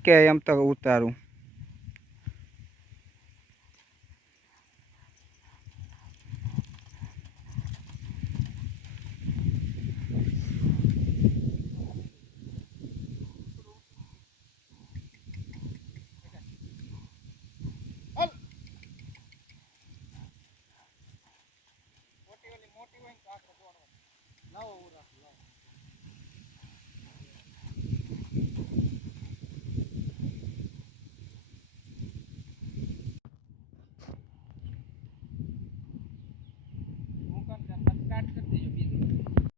અટકે એમ તો ઉતારું મોટી ઓલી મોટી હોય ને તો આપણે દોડવાનું. લાવો હું રાખું, લાવો.